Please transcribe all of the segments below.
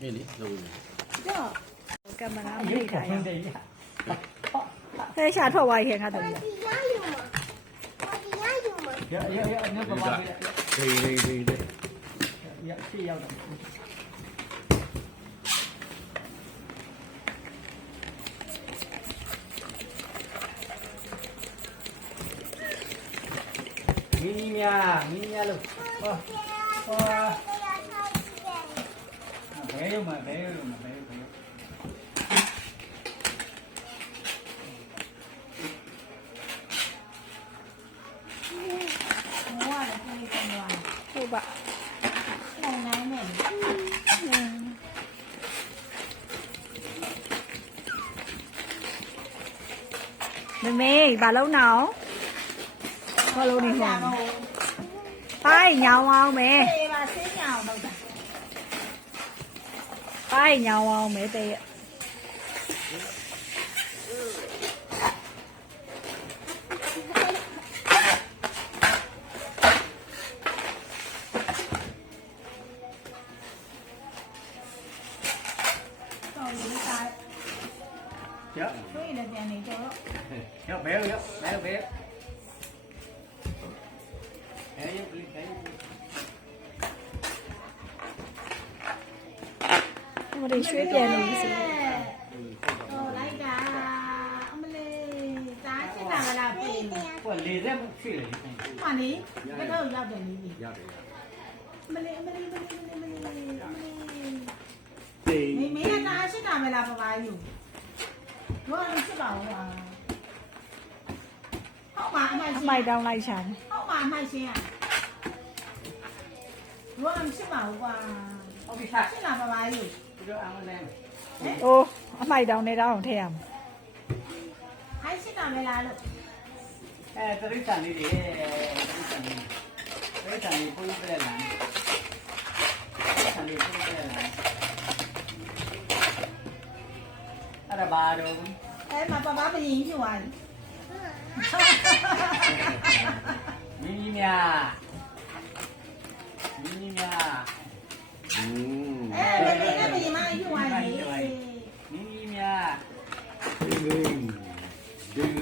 นี่นี่ลงนี่ တော့ကင်မရာမိတ်ထိုင် တယ်ရ ဟဲ့ရှာထွက်သွားရင်ခါတော့ ရနည်းပါပါပဲ ดีดี ရရှိရောက်တယ်မင်းများလို့ဟောဘယ်ရုံမှာဘယ်ရုံမှာဘယ်ရုံမှာ ဟုတ်ပါ မေဘာလုံးနော်ဘာလုံးနေဟောပိုင်းညောင်းအောင်မယ်ပိုင်းညောင်းအောင်မယ်တဲ့ရဆိုရင်လည်းပြန်နေကြတော့ရဘယ်လိုရဘယ်လိုပဲအဲ့ဒီဘယ်လို ဟိုတွေရွှေ့ပြန်နေပြီစီ လိုက်တာအမလေးတားချစ်တာမလားပြင် ဟိုလေရက်ဖြည့်လေ မှန်လေဘယ်တော့ရောက်တယ်နီးပြီ ရတယ် အမလေးအမလေးအမလေးအမလေးအမလေး ดี မင်းမင်းတားချစ်တာမလားပပယူဘောလုံးချစ်ပါဦးဟာဟုတ်ပါအမိုက် အမိုက်တောင်းလိုက်ရှာတယ် ဟုတ်ပါအမိုက်ရှင်းရဘောလုံးချစ်ပါဦးကွာ ဟုတ်ပြီစား ချစ်တာပပယူ ဒီတော့အမလဲ အိုးအမိုက်တောင်းနေတောင်းထည့်ရမှာ အိုက်ချစ်တာမလားလို့ အဲတရိတ်တန်လေးတွေတရိတ်တန်လေးပို့ပြလိုက်လားတရိတ်တန်လေးပို့ပြလိုက်လားအဲ့ဒါဘာတော့ အဲ့မှာပပမရင်ပြွားတယ် မင်းများอืม အဲ့မင်းနဲ့မရင်မပြွားတယ် မင်းများ ดึงดึง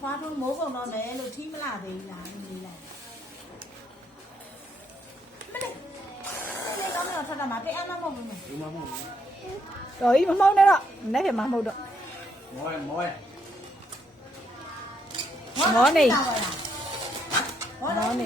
花风某种到来了，听不啦的啦，你来。没嘞，这刚没有吃到嘛，被俺妈摸不摸？ ดูมาหมด တော်ကြီးမမှုန်းနဲ့တော့လက်ပြမမှုန်းတော့ မော 我哪里？我哪里？